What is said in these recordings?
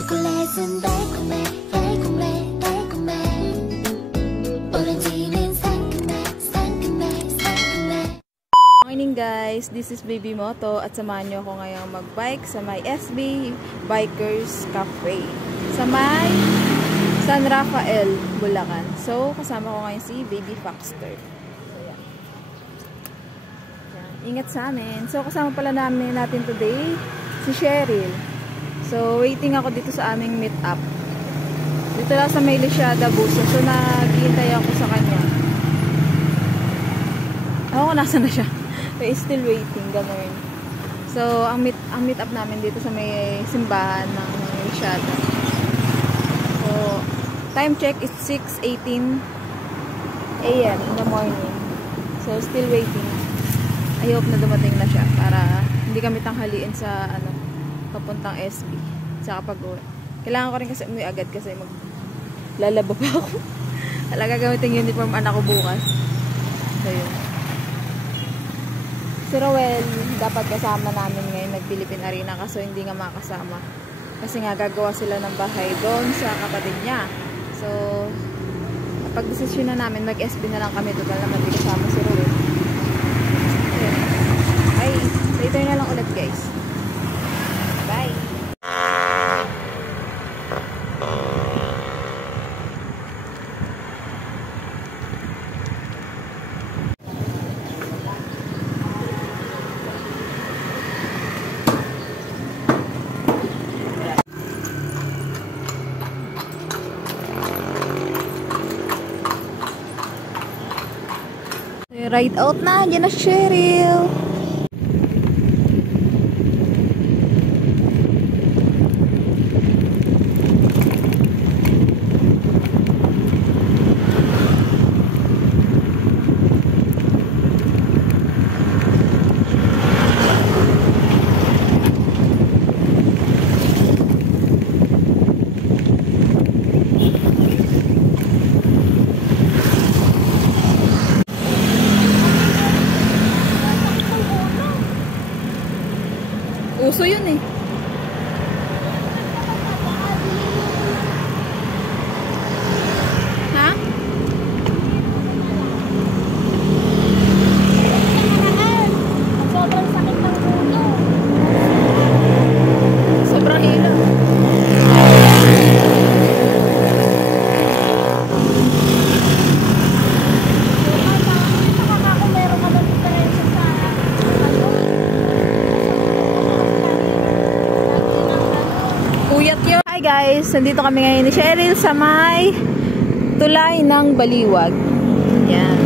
초콜릿은 달콤해 달콤해 달콤해 오렌지는 상큼해 상큼해 상큼해. Morning guys, this is Baby Moto at samahan nyo ako ngayong magbike sa may SB Bikers Cafe sa may San Rafael, Bulacan. So, kasama ko ngayon si Baby Foxter. So, yan. Ingat sa amin. So, kasama pala natin today si Cheryl. So, waiting ako dito sa aming meet up. Dito lang sa may Lisiada, Buso. So, naghihintay ako sa kanya. Ako, nasa na siya. We're still waiting, gano'n. So, ang meet up namin dito sa may simbahan ng Lisiada. So, time check is 6:18 AM in the morning. So, still waiting. I hope na dumating na siya para hindi kami tanghaliin sa papuntang SB. Tsaka pag-uwi. Kailangan ko rin kasi umuwi agad kasi maglalaba pa ako. Talaga gamitin yung uniform anak ko bukas. So, yun. Si Roel, dapat kasama namin ngayon nag-Philippine Arena kaso hindi nga makasama. Kasi nga gagawa sila ng bahay doon sa kapatid niya. So, pag-desisyon na namin, mag-SB na lang kami doon naman di kasama si Roel. Ay, later na lang ulit guys. Bye! Ride out na, yan na Cheryl. Uso yun eh. Ha? Sobrang sakit ng ulo. Sobrang hilo. Hi guys, nandito kami ngayon ni Cheryl sa may tulay ng Baliwag. Yan.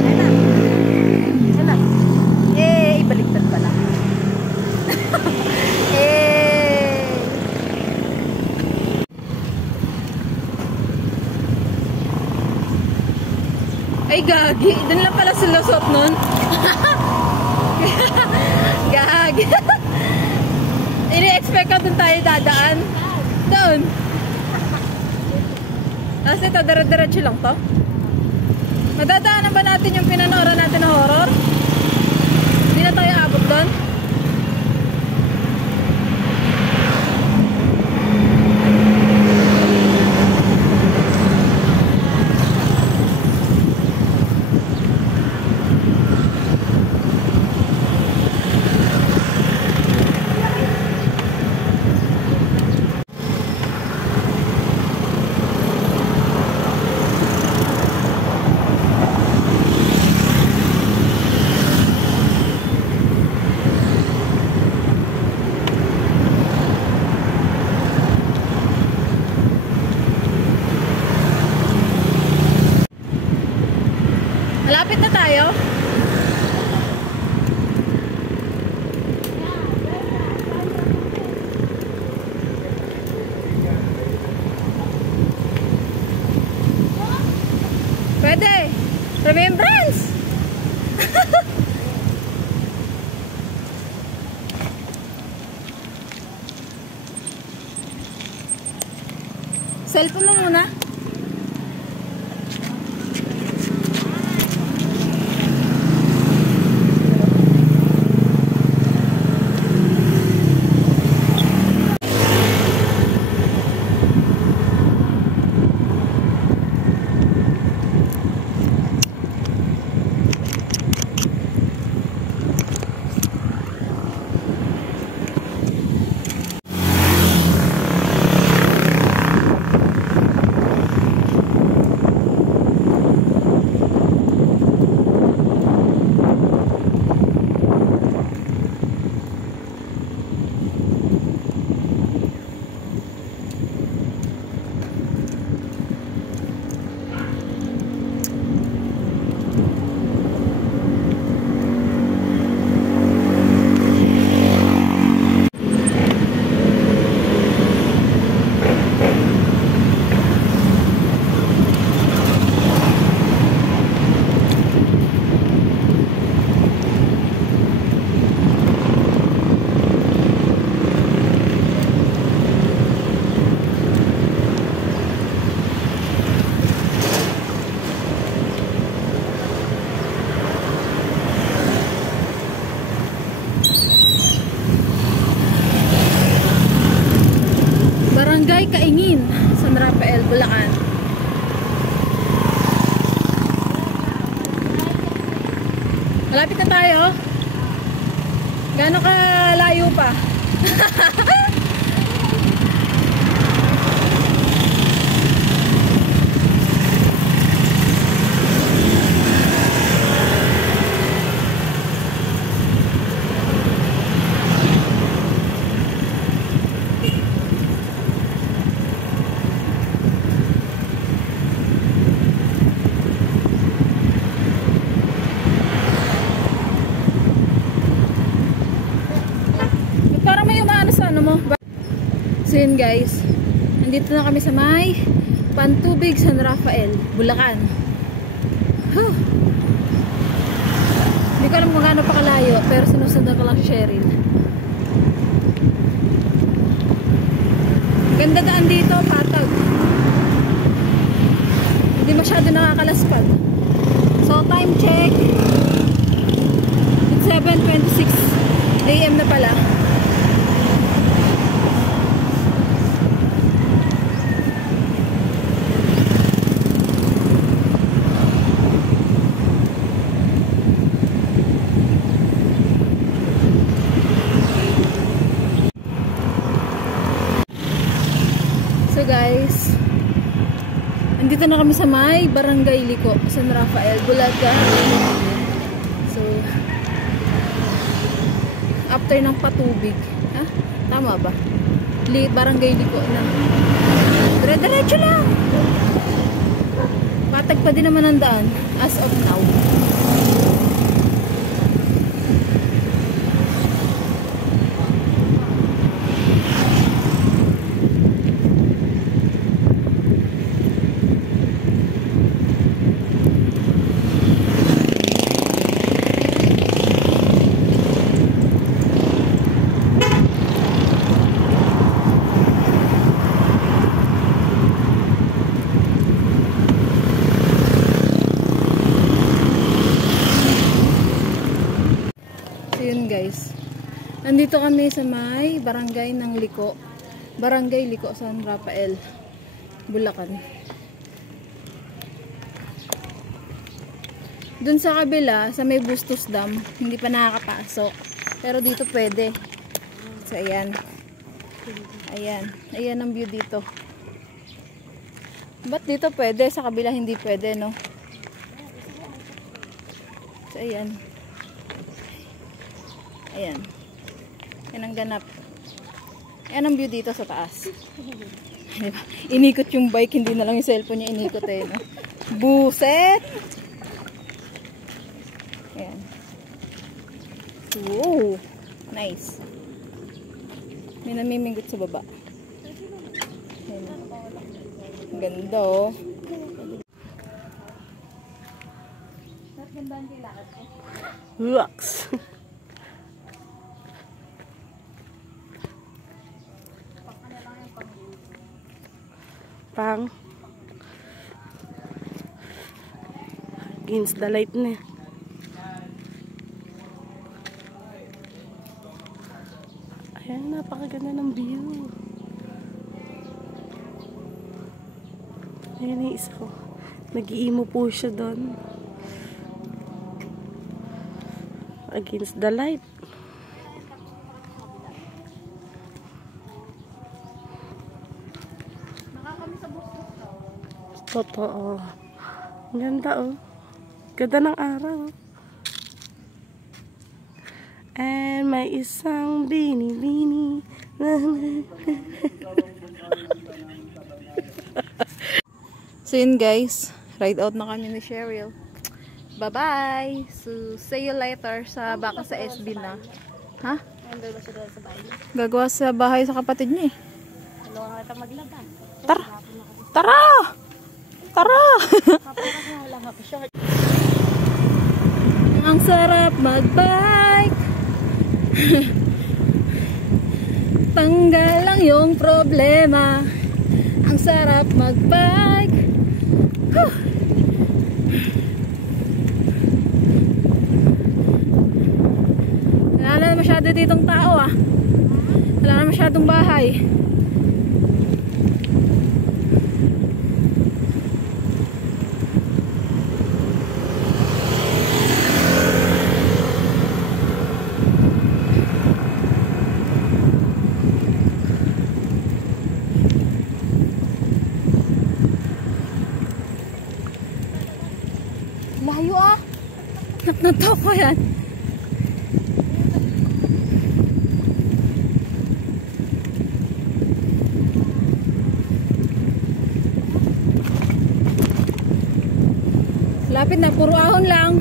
Eh, ibaliktad pala. Eh. Ay gagi, dun lang pala sa lusot nun. Gagi. Ini-expect ko dun tayo dadaan. Doon. Kasi ito, dire-diretso lang to. Madadaanan ba natin yung pinanooran natin na horror? Hindi na tayo abot doon. Malapit na tayo. Pwede. Remembrance. Cellphone mo muna. Gaano ka layo pa? Parang may umaano sa ano mo. So yun guys, nandito na kami sa may Pantubig San Rafael, Bulacan. Huh. Hindi ko alam kung gaano pa kalayo, pero sinusundan ko lang si Cheryl. Ganda daan dito, patag. Hindi masyado nakakalaspag. So time check, it's 7:26 AM na pala. So guys, andito na kami sa may Barangay Liko, San Rafael, Bulacan. So, after ng Patubig, ha? Tama ba? Barangay Liko na. Dire-diretso lang. Patag pa din naman ang daan as of now. Guys, nandito kami sa may barangay ng Liko, Barangay Liko, San Rafael, Bulacan. Dun sa kabila, sa may Bustos Dam, hindi pa nakakapasok, pero dito pwede. So ayan, ayan ang view dito. Ba't dito pwede, sa kabila hindi pwede, no? So ayan. Ayan. Yan ang ganap. Yan ang view dito sa taas. Diba? Inikot yung bike, hindi na lang yung cellphone niya inikot eh. No? Buset! Ayan. Wow! Nice. May namiminggot sa baba. Ayan. Ang ganda oh. Ganda ang kailangan ko. Lux. Pang against the light na. Ayan, napakaganda ng view. Ayan yung isa ko. Nag-iimo po siya doon. Against the light. Totoo. Ganda oh. Ganda ng araw. And may isang bini-bini. So yun guys, ride out na kami ni Cheryl. Bye-bye! So, see you later sa baka sa SB na. Ha? Gagawa sa bahay sa kapatid niya eh. Tara! Tara! Tara! Ang sarap mag-bike. Tanggal lang yung problema. Ang sarap mag-bike. Wala na masyado ditong tao ah. Wala na masyadong bahay. Natoko yan. Lapit na, puro ahon lang.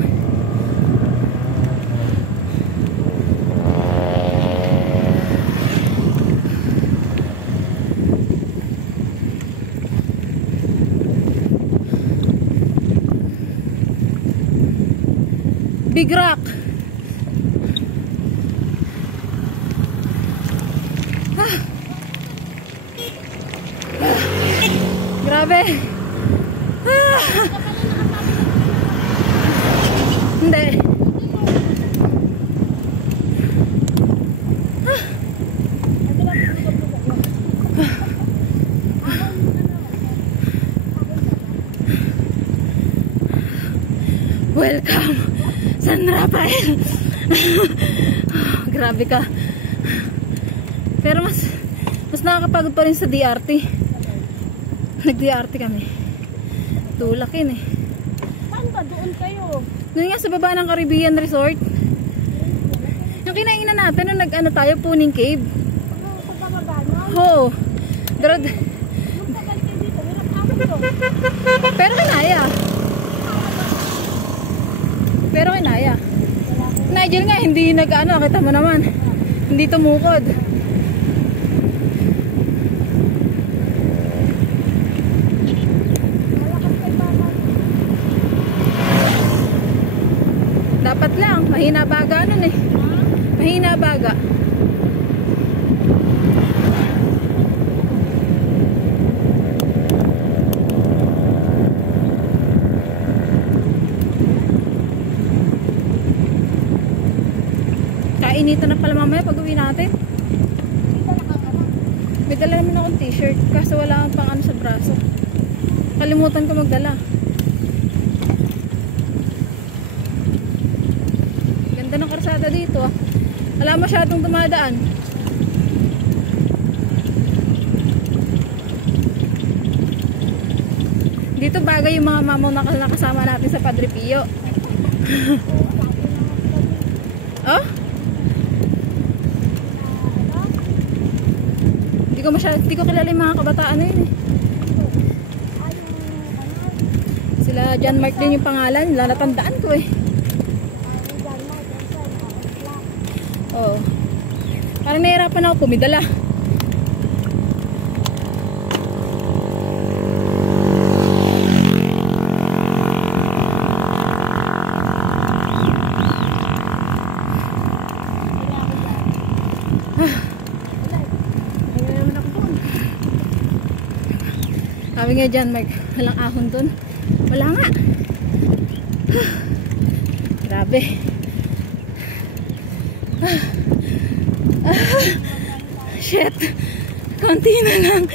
Big rock. Ah. Grabe. Ah. Hindi. Welcome, San Rafael. Grabe ka. Pero mas nakakapagod pa rin sa DRT. Nag-DRT kami. Tulak yun eh. Saan ba? Doon kayo. Doon nga sa baba ng Caribbean Resort. Yung kinainan natin nung nag-ano tayo, Puning Cave. Oo. Pero kinaya. Pero kinaya. Nigel nga, hindi nag-ano, kita mo naman. Hindi tumukod. Dapat lang, mahina baga nun eh. Mahina baga. Kainitan na pala mamaya pag uwi natin. May dala naman akong t-shirt kaso wala akong pang ano sa braso. Kalimutan ko magdala. Ganda ng karsada dito ah. Wala masyadong dumadaan. Dito bagay yung mga mamaw na nakasama natin sa Padre Pio. Oh? Hindi ko kilala yung mga kabataan na yun eh. Sila John Mark din yung pangalan. Wala natandaan ko eh. Oo. Parang nahirapan ako pumidala. Sabi nga dyan, Mark, walang ahon dun. Wala nga. Grabe. Shit. Konti na lang.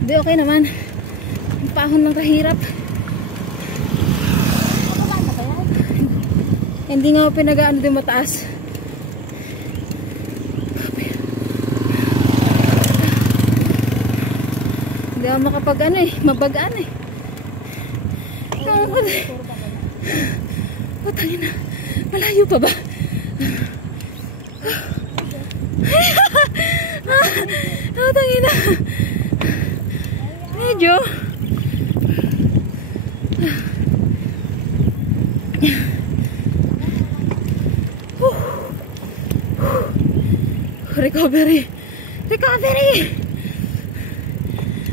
Hindi, okay naman. Ang pahon lang kahirap. Hindi nga ako pinag-ano din mataas. Hindi ako makapag ano eh, mabagaan eh. Putangin na. Malayo pa ba? Putangin na. Medyo. Recovery.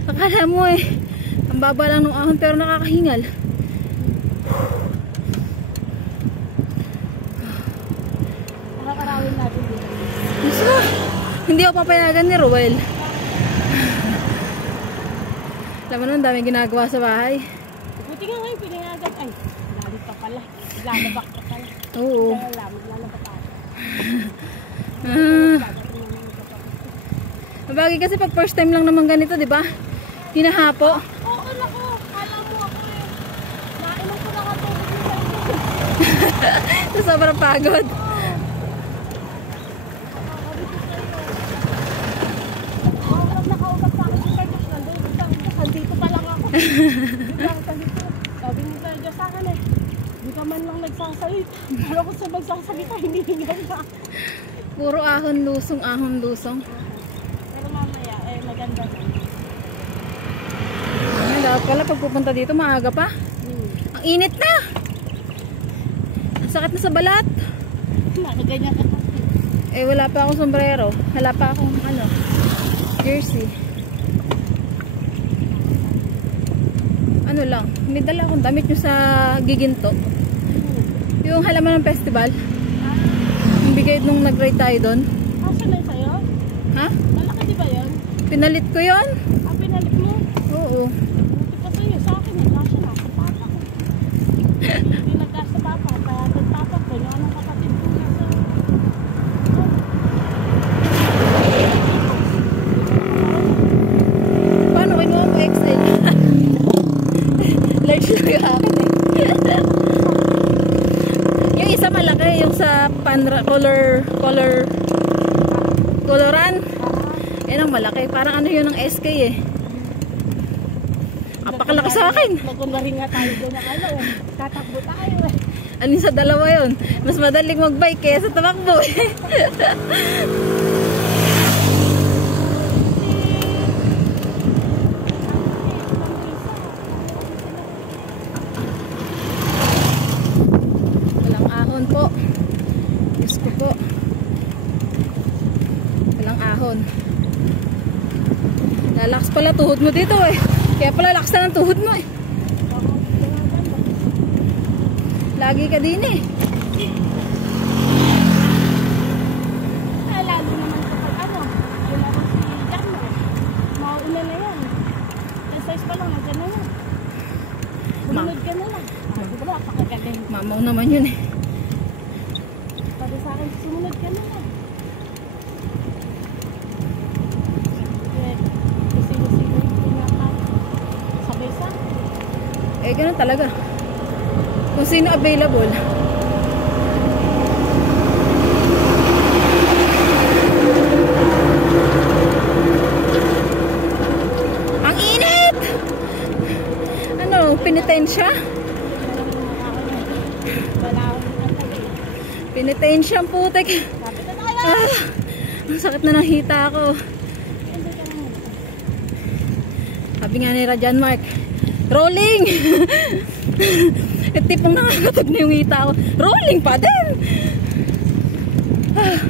Akala mo eh, ang baba lang ng ahon pero nakakahingal. Nakakarawin natin dito. Isa, hindi ako papayagan ni Roel. Alam mo naman, daming ginagawa sa bahay. Buti nga ngayon, piningagat. Ay, lalit pa pala. Lalabak pa pala. Oo. Lalabak pa. Mabagi kasi pag first time lang naman ganito, di ba? Hinahapo. Oo, naku. Kala mo ako eh. Nainom ko na katulog nito. Sa sobrang pagod. Nakausap sa akin si Carlos. Nandito pa lang ako. Sabi niya, sa akin eh. Hindi ka man lang nagsasalita. Pero kung sa magsasalita, hindi hingal na. Puro ahon lusong. Pero mamaya, maganda na. Ngayon, dapat pala pag pupunta dito, maaga pa. Ang init na! Ang sakit na sa balat. Nakaganyan ka kasi. Eh, wala pa akong sombrero. Wala pa akong, jersey. Ano lang, may dala akong damit nyo sa Giginto. Yung halaman ng festival. Yung bigay nung nag-ride tayo doon. Saan na sa'yo? Ha? Malaki di ba yun? Pinalit ko yon. Pinalit mo? Oo. Buti pa sa'yo. Sa akin, nagkasya na. Sa papa ko. Hindi nagkasya sa papa. Kaya nagpapa ko. Yung anong kapatid ko na sa... Paano kinuha mo XL? Large lang yung akin eh. Yung isa malaki, yung sa coloran. Yan ang malaki. Parang ano yun ng SK eh. Apakalaki sa akin. Magkunwari nga tayo doon na tatakbo tayo eh. Ano sa dalawa yun? Mas madaling magbike kaya sa tamakbo eh. Walang ahon po. Diyos ko po. Walang ahon. Lalakas pala tuhod mo dito eh. Kaya pala lakas na ng tuhod mo eh. Lagi ka din eh. Lalo naman kapag wala ko si Janmo eh. Mauuna na yan. Yung size pa lang, nandiyan na yan. Sumunod ka na lang. Diba, pakagagayin. Mamaw naman yun eh. Para sa akin, sumunod ka na lang. Sino-sino yung pinaka. Sabay sa. Eh ganun talaga. Kung sino available. Ang init! Ano, penitensya? Wala akong natali. Penitensya ang putik. Sabi na tayo! Ang sakit na ng hita ko. Sabi nga ni Rajan Mark, rolling! Yung tipong nakakatog na yung hita ko. Rolling pa din!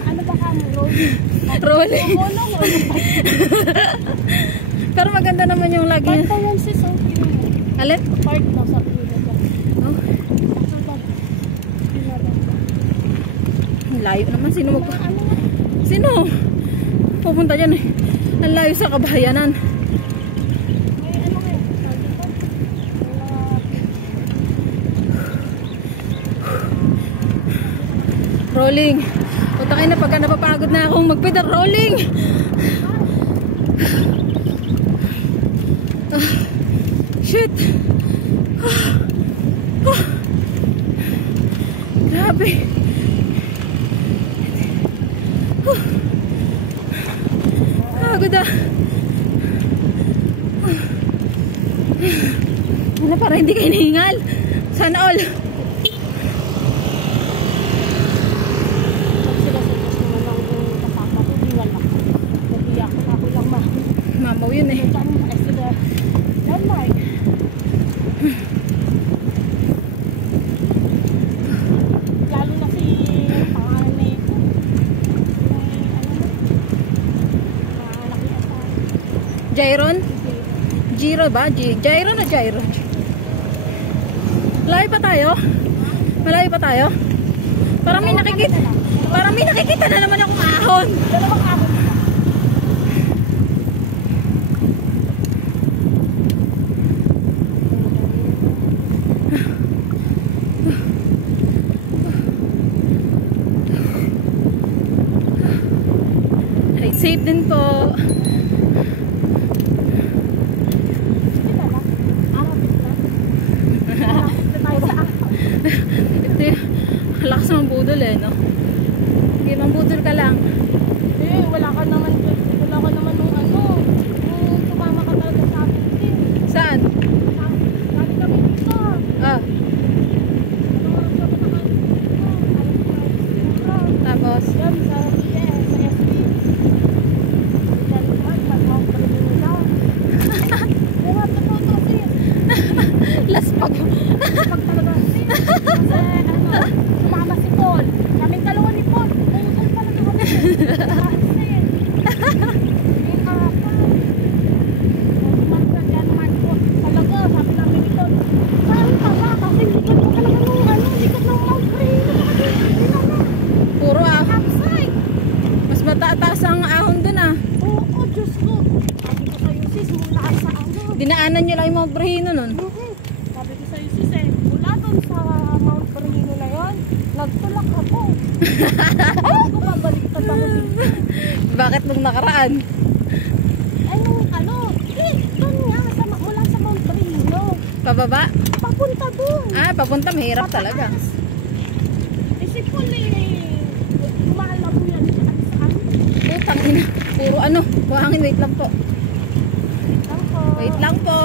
Ano ba kami? Rolling? Rolling. Kulong o? Pero maganda naman yung lagi. Part na yan sis. Alin? Part na sa pinag. Oh, ang layo naman. Sino magpa... Sino? Pupunta dyan eh. Ang layo sa kabahayanan. Rolling. Punta kayo na pagka napapagod na akong magpedal. Rolling. Shit. Grabe. Pagod ah. Wala, para hindi kayo nahingal. Sana all. Mamaw yun eh. Lalo na si pangalan na ito. Jairon? Giro ba? Jairon na Jairon? Malayo pa tayo? Malayo pa tayo? Parang may nakikita na naman akong ahon. Dalawang ahon. Safe din po. Ito yung lakas ng budol eh, no? Sige, mambudol ka lang. Eh, wala ka naman nung nung sumama ka talaga sa akin. Saan? Sabi kami dito. Ah, Tapos, Yan, sa SB. Yan, mag-Mount Bermuda. Kaya totoo to, sis. last pag. Pag talaga, sis. Kasi, sumama si Paul. Kaming dalawa ni Paul. Putol pala na kami. Saan, sis? May kapal. Man po. Talaga, sabi namin ni Paul. Saan ka ba? Kasi likod mo talaga nung likod ng Mount Bermuda. Puro Upside. mas matataas ang ahon dun ah. Oo, Diyos ko. Sabi ko sa'yo, sis, mula sa Dinaanan nyo lang yung mga brahino nun. Sabi ko sa'yo, sis, mula doon sa Mount Bermuda na yun, nagtulak ako. Ay, ko babaliktad ako dito. Bakit nung nakaraan? Ay, doon nga, mula sa Mount Bermuda. Pababa? Papunta doon. Ah, papunta mahirap talaga. Si Paul mahal na po yan. Saan? Putang ina. Puro ano, buhangin. Wait lang po. Ako. Wait lang po.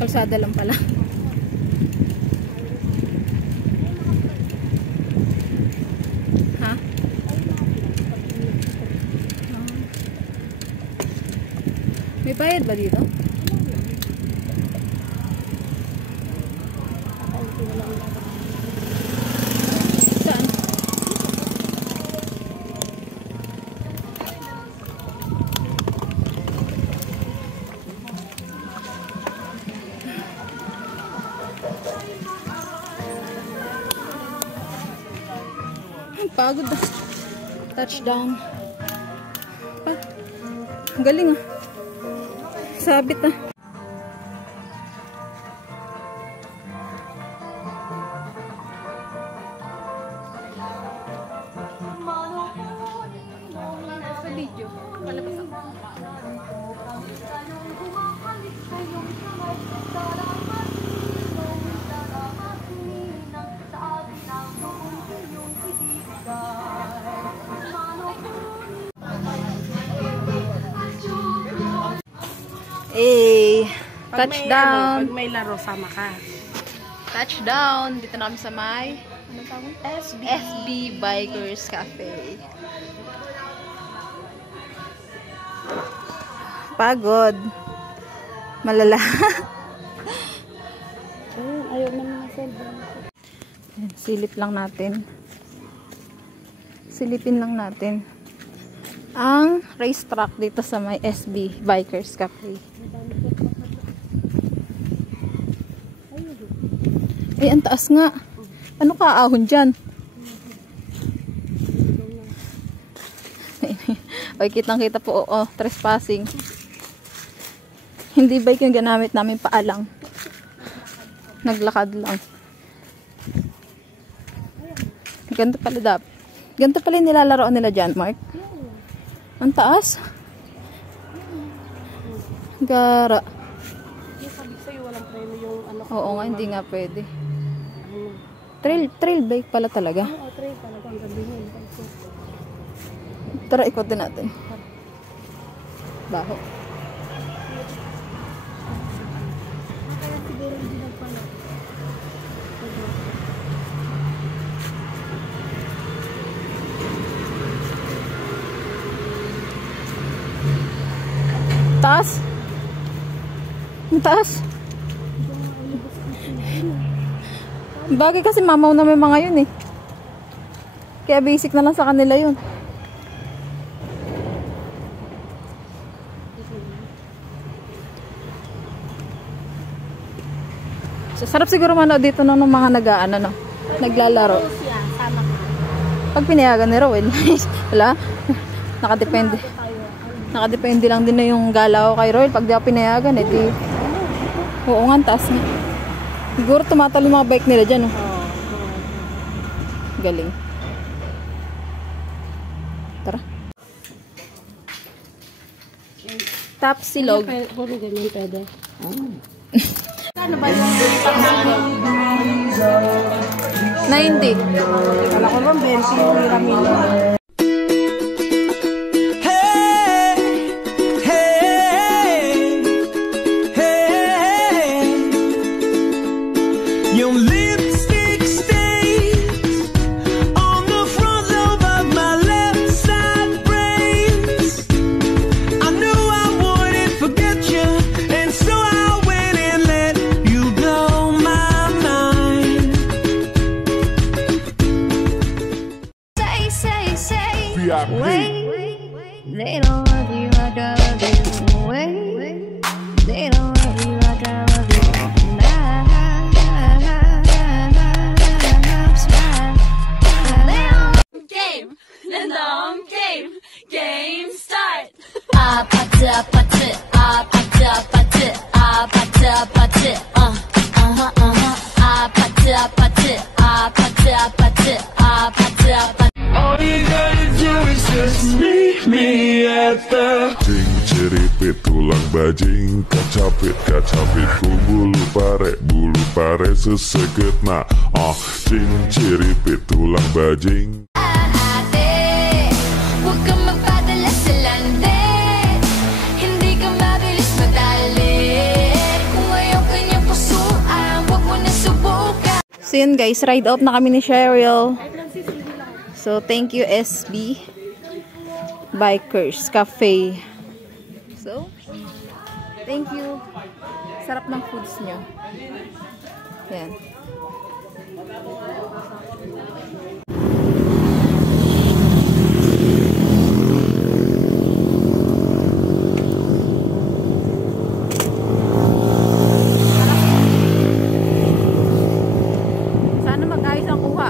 Kalsada lang pala. Ha? May bayad ba dito? Saan? Pagod ah. Touchdown. Ang galing ah. Sabit ah. Sa video. Palabas ako. Eh, touchdown. Pag may laro, sama ka. Touchdown. Dito na kami sa may Ano tawag? SB Bikers Cafe. Pagod. Malala. Ayaw naman na Silip lang natin. Silipin lang natin ang racetrack dito sa may SB Bikers Cafe. Ay, ang taas nga. Ano ka ahon dyan? Ay, kitang-kita po. Oo, trespassing. Hindi bike yung ginamit namin, paalang. Naglakad lang. Ganito pala dapat. Ganito pala yung nilalaroan nila dyan, Mark. Ang taas. Gara. Yung sabi sa'yo, walang preno yung ano. Oo nga, hindi nga pwede. Trail bike pala talaga. Oo, trail talaga. Ang ganda yun. Tara, ikotin natin. Baho. Kaya siguro hindi nagpala. Taas? Ang taas? Bagay kasi mamaw na may mga yun eh. Kaya basic na lang sa kanila yun. So, sarap siguro manood dito ng mga naglalaro. Siya, sama ka. Pag pinayagan ni Rowel. Wala? Nakadepende. Nakadepende lang din na yung galaw kay Rowel. Pag di ako pinayagan, di... Oo nga, taas nga. Siguro tumatalo yung mga bike nila dyan, oh. Galing. Tara. Top silog. Puro ganyan pwede. Ano ba 90. Kala ko bang 20 ramilo. Your lipstick stains on the front lobe of my left side brains. I knew I wouldn't forget you, and so I went and let you blow my mind. Say, Wait, they don't love you like I love you. Wait, they don't love you like I love you. game start. 아파트 아파트 All you gotta do is just meet me at the Ceripit tulang bajing, kacapit ku bulu pare seseget na ceripit tulang bajing. ate, huwag kang magpadala sa lande. Hindi ka mabilis madali. Kung ayaw kanyang pusuan, huwag mo na subukan. So yun guys, ride out na kami ni Cheryl. So thank you SB Bikers Cafe. So thank you. Sarap ng foods nyo. Yan. Sana mag-ayos ang kuha.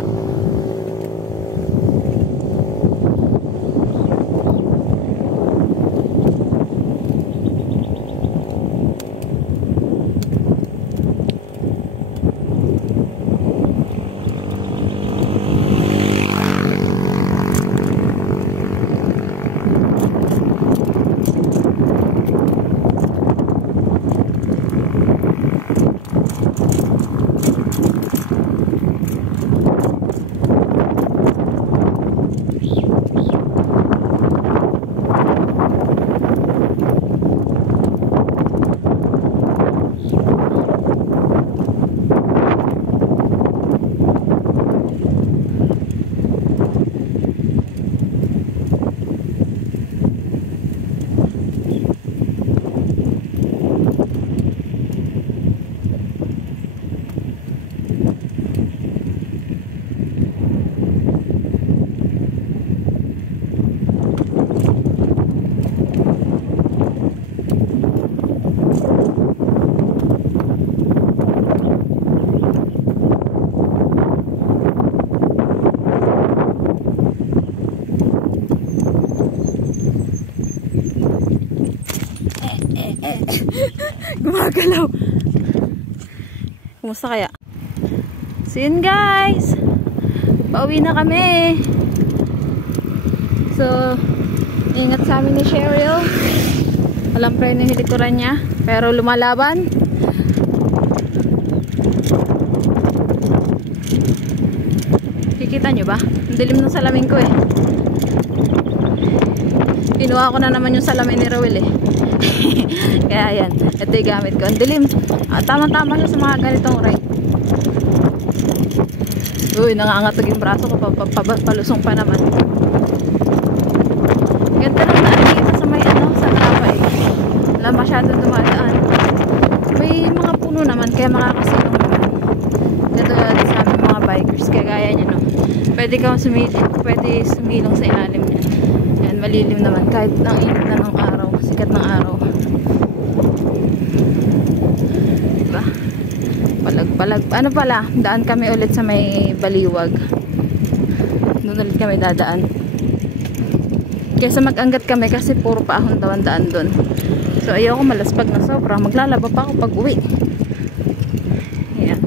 Gumagalaw. Kumusta kaya? So yun guys, pauwi na kami. So ingat sa amin ni Cheryl. Walang preno yung hilikuran niya, pero lumalaban. Kikita nyo ba? Ang dilim ng salamin ko eh. Kinuha ko na naman yung salamin ni Rowel eh. Kaya yan, ito yung gamit ko. Ang dilim. Tama-tama siya sa mga ganitong ride. Uy, nangangatog yung braso ko. Palusong pa naman. Ganda lang na dito sa may sa trapa eh. Wala masyadong dumadaan. May mga puno naman, kaya makakasilong naman. Ganda sa aming mga bikers. Kaya gaya nyo, no? Pwede sumilong sa ilalim niya. Yan, malilim naman kahit ang init na ng araw. sikat ng araw. Diba? Palag. Ano pala, daan kami ulit sa may Baliwag. Doon ulit kami dadaan. Kaysa mag-anggat kami kasi puro paahon daw ang daan doon. So ayoko malaspag na sobra. Maglalaba pa ako pag uwi. Ayan.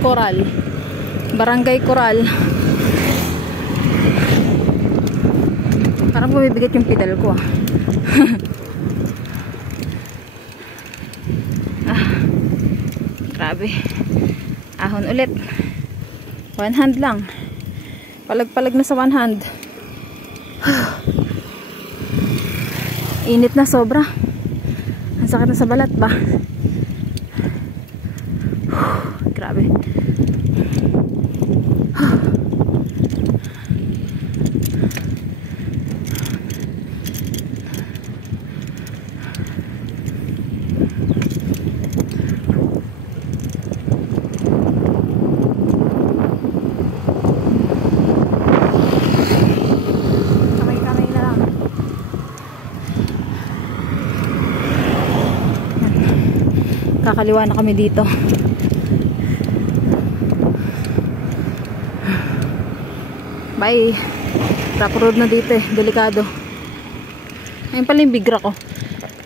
Coral. Barangay Coral. Parang bumibigat yung pedal ko. Grabe. Ahon ulit. One hand lang. Palag-palag na sa one hand. Init na sobra. Ang sakit na sa balat ba? Grabe. Kamay-kamay na lang. Kakaliwa na kami dito. Bye. Rough road na dito eh. Delikado. Ayun pala yung bigra ko.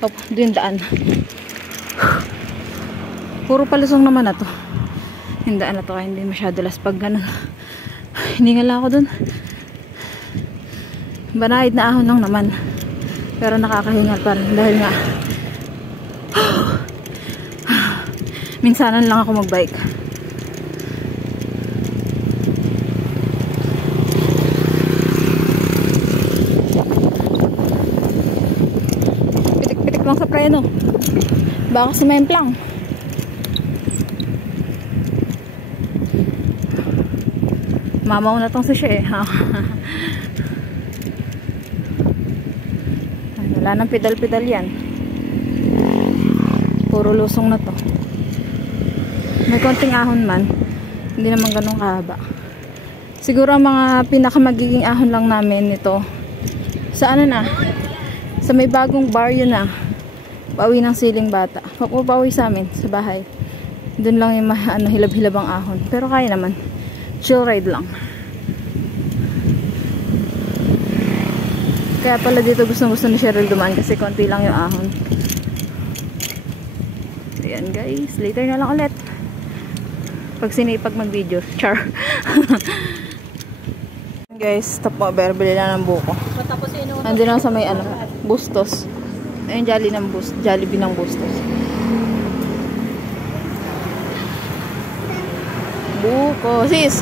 Oh, doon daan. Puro palusong naman na to. Yung daan na to kaya hindi masyado laspag ganun. Hiningal ako dun. Banayad na ahon lang naman. Pero nakakahingal pa rin. Dahil nga minsanan lang ako magbike. Pitik-pitik lang sa preno. Baka simemplang. Mamaw na tong sushi eh. Wala nang pedal-pedal yan. Puro lusong na to. May konting ahon man. Hindi naman ganun kahaba. Siguro ang mga pinakamagiging ahon lang namin nito. Sa ano na? Sa may bagong bar yun na. Pauwi ng Siling Bata. Pauwi sa amin, sa bahay. Doon lang yung hilab-hilab ang ahon. Pero kaya naman. Chill ride lang. Kaya pala dito gusto ni Cheryl dumaan kasi konti lang yung ahon. Ayan guys, later na lang ulit. Pag sinipag mag-video. Char. Guys, tapo, berbili na ng buko. Nandun lang sa may Bustos. Ayun, Jollibee ng Bustos. Buko. Sis!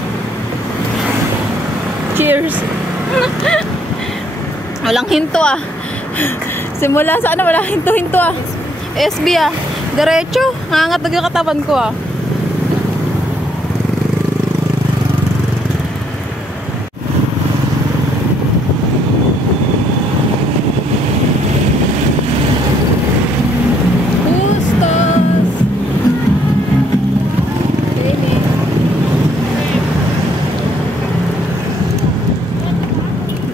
Cheers! Walang hinto ah. Simula sa walang hinto-hinto ah. SB ah. Diretso. Nangangat yung katawan ko ah. Bustos.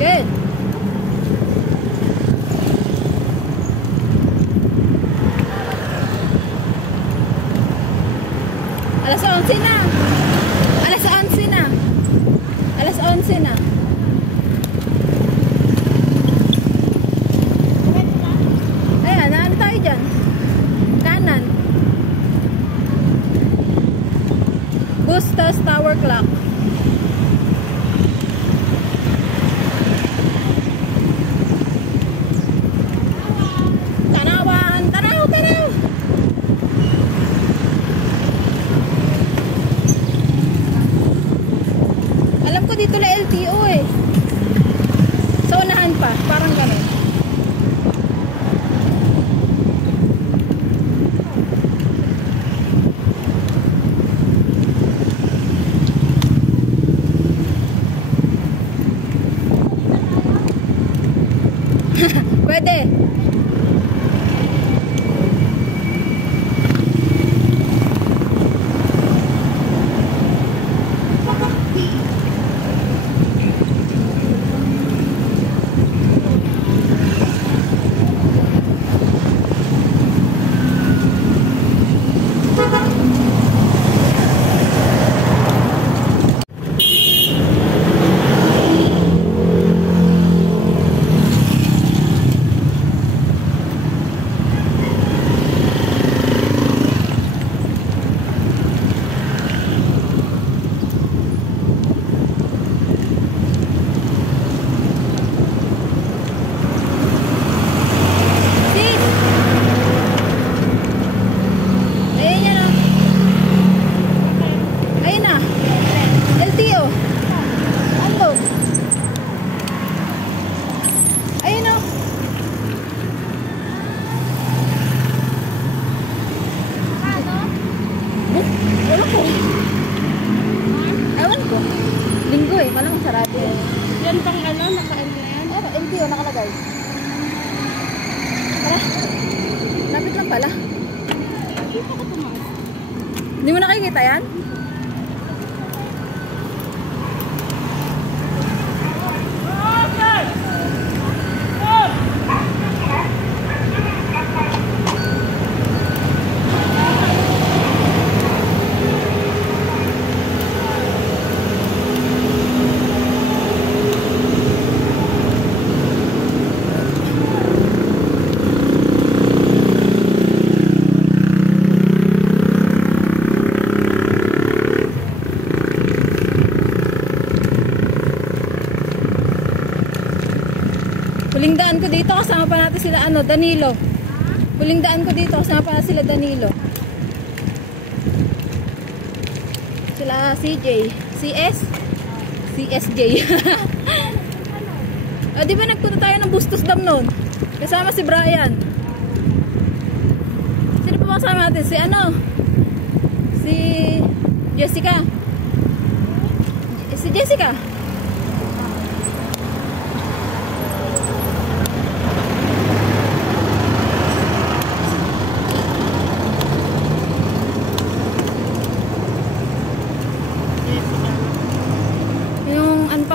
Good. Alas 11 na. Alas 11 na. Alas 11 na. Ayan, naan tayo dyan. Kanan. Bustos Tower Clock. Tanawan! Tanaw! Tanaw! Alam ko dito na LTO eh. Sa unahan pa, parang ganun. Pwede. Nakikita yan? Huling daan ko dito, kasama pa natin sila Danilo. Huling daan ko dito, kasama pa natin sila Danilo. Sila CJ. CS? CSJ. Di ba nagpunta tayo ng Bustos Dam noon? Kasama si Brian. Sino pa kasama natin? Si Jessica. Si Jessica.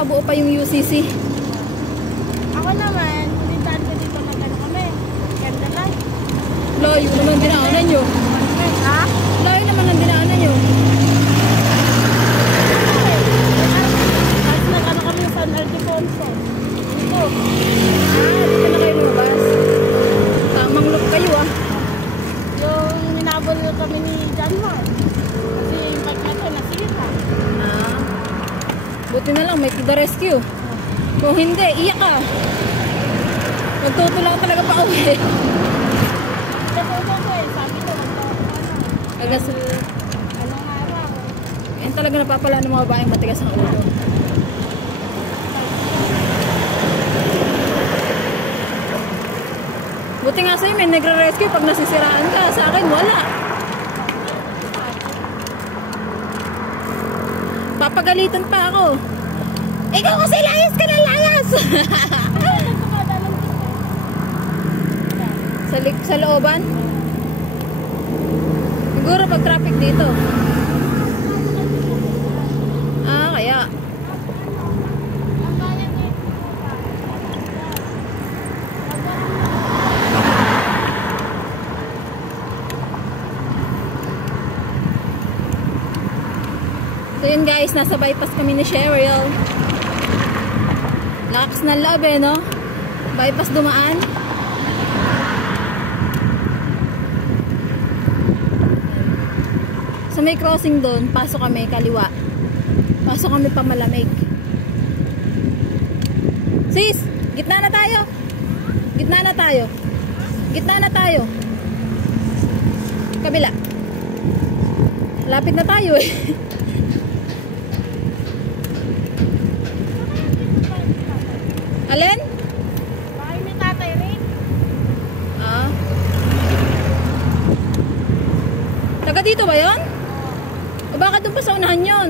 Buo pa yung UCC. Ako naman, pinuntahan ko dito na gano'n kami. Ganda lang. Layo naman dinaanan nyo. Ha? Layo naman ang dinaanan nyo. At nag-ano kami sa San Ildefonso. Dito. Dito na kayo lumabas. Tamang look kayo Yung minabol kami ni John Mark. Kasi yung bike na ito nasira. Buti na lang, may to the rescue. Kung hindi, iyak ka. Magtutulak talaga pa uwi. Natuto ko sabi ko, Agas, anong araw? yan talaga napapala ng mga baeng matigas ang ulo. Buti nga sa'yo, may nagre-rescue pag nasisiraan ka. Sa akin, wala. Papagalitan pa ako. Ikaw kasi layas ka na layas. sa looban? Siguro pag traffic dito. Kaya. So yun guys, nasa bypass kami ni Cheryl. Lakas ng loob no? Bypass dumaan. So may crossing doon, pasok kami kaliwa. Pasok kami pa Malamig. Sis, gitna na tayo. Gitna na tayo. Gitna na tayo. Kabila. Lapit na tayo Alin? Bahay ni Tatay Rin. Taga dito ba yun? O baka doon pa sa unahan yun?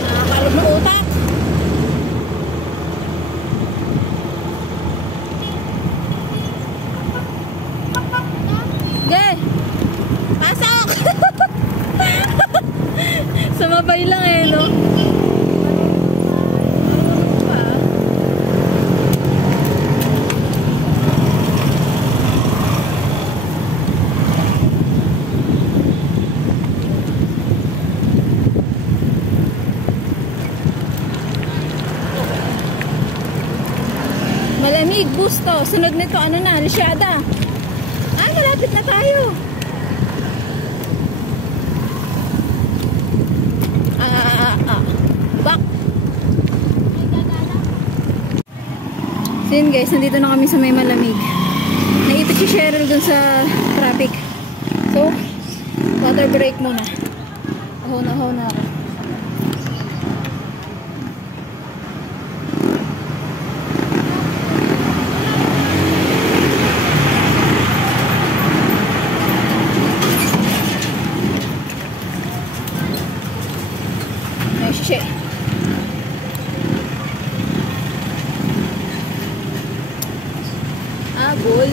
Nakakalog na utak. Ge! Pasok! Sumabay lang no? Malamig, Busto. Sunod nito, Lysiada. Malapit na tayo. Back. So yun guys, nandito na kami sa may Malamig. Naipit si Cheryl dun sa traffic. So, water break muna. Aho na ako. Shit. Agol.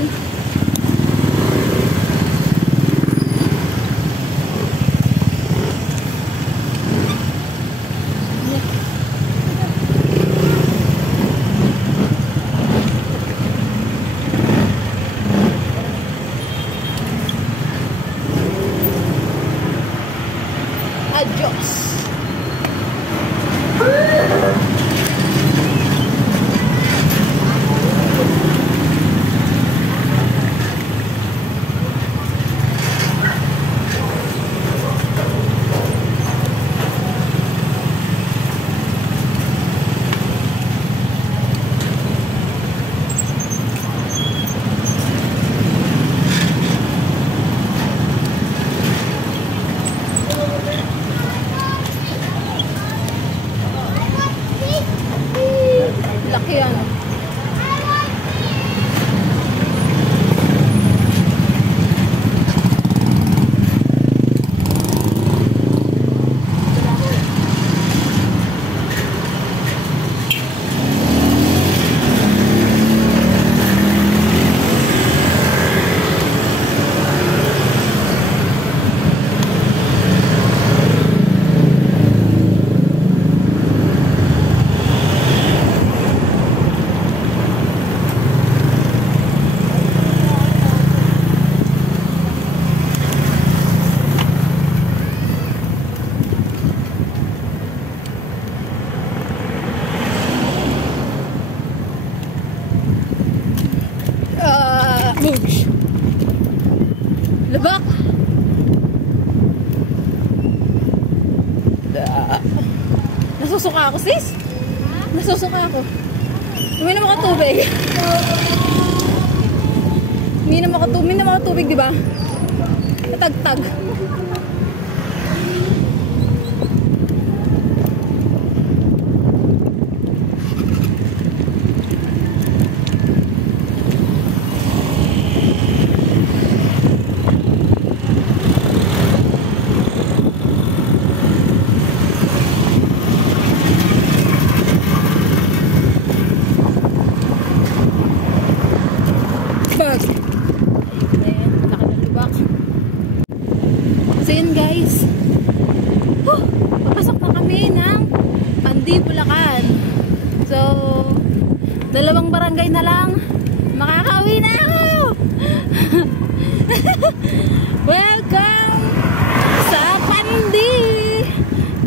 malaki yan. Lubak! Nasusuka ako, sis? Nasusuka ako. Uminom ako tubig. Uminom ako tubig, di ba? Natagtag. So yun guys, papasok na kami ng Pandi, Bulacan. So 2 barangay na lang, makakauwi na ako. Welcome sa Pandi.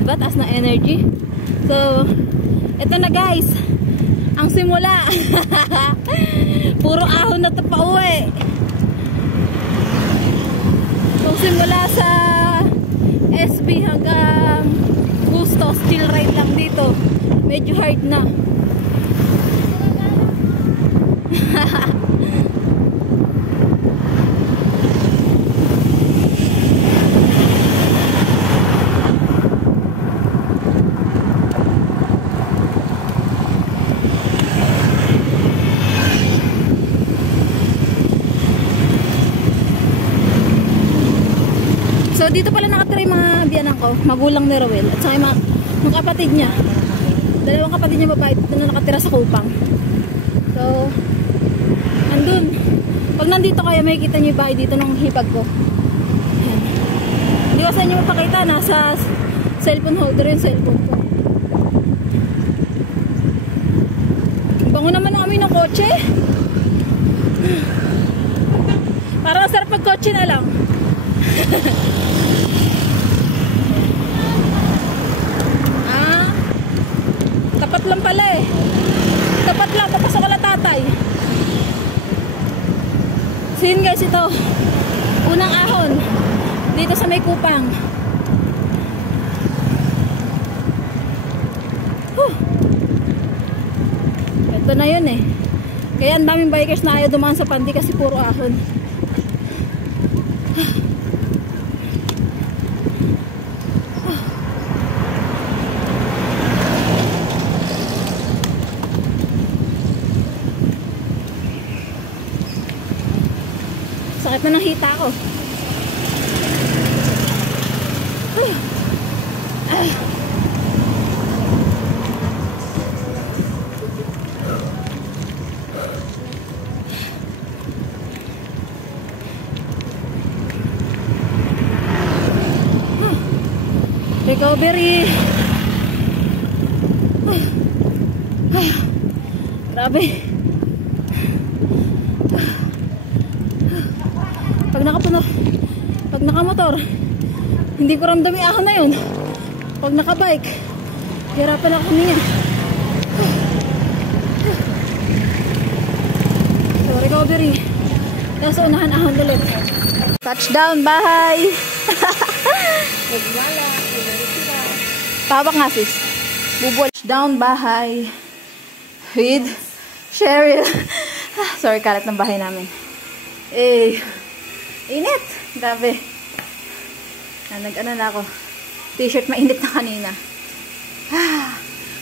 Diba taas na energy? So eto na guys, ang simula. Puro ahon na ito pa uwi. Kung simula sa SB hanggang Gusto, still ride lang dito. Medyo hard na. So dito pala nakatira yung mga biyanan ko, magulang ni Rowel at saka yung mga kapatid niya. 2 kapatid niya babae dito na nakatira sa Kupang. So andun. Pag nandito kayo, makikita niyo yung bahay dito ng hipag ko. Ayan. Hindi ko sa inyo mapakita, nasa cellphone holder yung cellphone ko. Bango naman ang amoy ng kotse. Parang sarap pag kotse na lang. Tapat lang pala eh. Tapat lang, papasok ka lang tatay. So yun guys, ito unang ahon dito sa may Kupang. Ito na yun eh. Kaya ang daming bikers na ayaw dumaan sa Pandi kasi puro ahon. Sakit na ng hita ko. Recovery. Grabe. Pag nakamotor, hindi ko ramdam yung ahon na yun. Pag nakabike, hirapan ako niya. So, recovery. Tapos unahan ahon ulit. Touchdown, bahay! Tawak nga sis. Bubol. Touchdown, bahay. With Cheryl. Sorry, kalat ng bahay namin. Eh, init. Grabe. Nag-ano na ako. T-shirt mainit na kanina.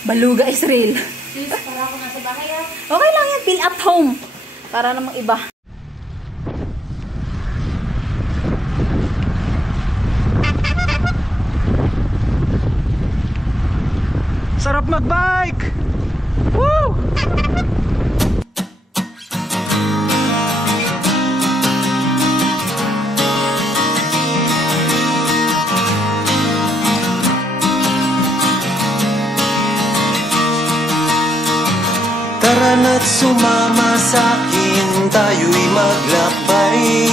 Baluga Israel. Sis, para ako nasa bahay ah. Okay lang yan, feel at home. Para namang iba. Sarap magbike! Woo! Tara na't sumama sa'kin, tayo'y maglakbay.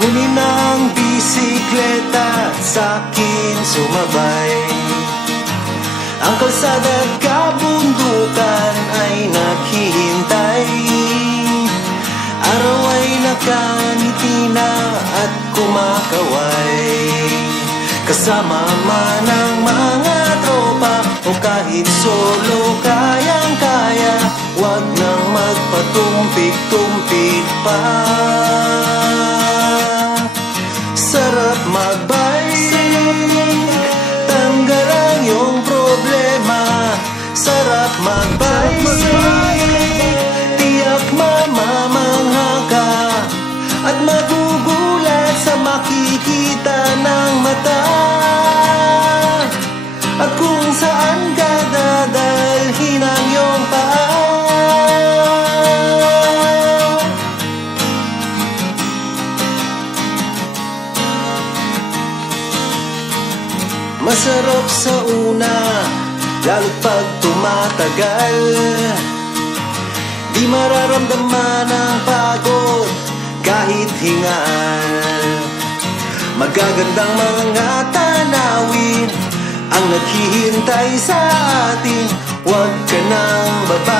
Kunin ang bisikleta, sa'kin sumabay. Ang kalsada at kabundukan ay naghihintay. Araw ay nakangiti na at kumakaway. Kasama man ang mga tropa o kahit solo kayang-kaya, wag nang magpatumpik-tumpik pa. Sarap magbike, tanggal ang iyong problema. Sarap magbike, tiyak mamamangha ka at magugulat sa makikita ng mata. At kung saan ka dadalhin ang iyong paa. Masarap sa una, lalo't pag tumatagal. Di mararamdaman ang pagod kahit hingal. Magagandang mga tanawin ang naghihintay sa atin. Huwag ka nang baba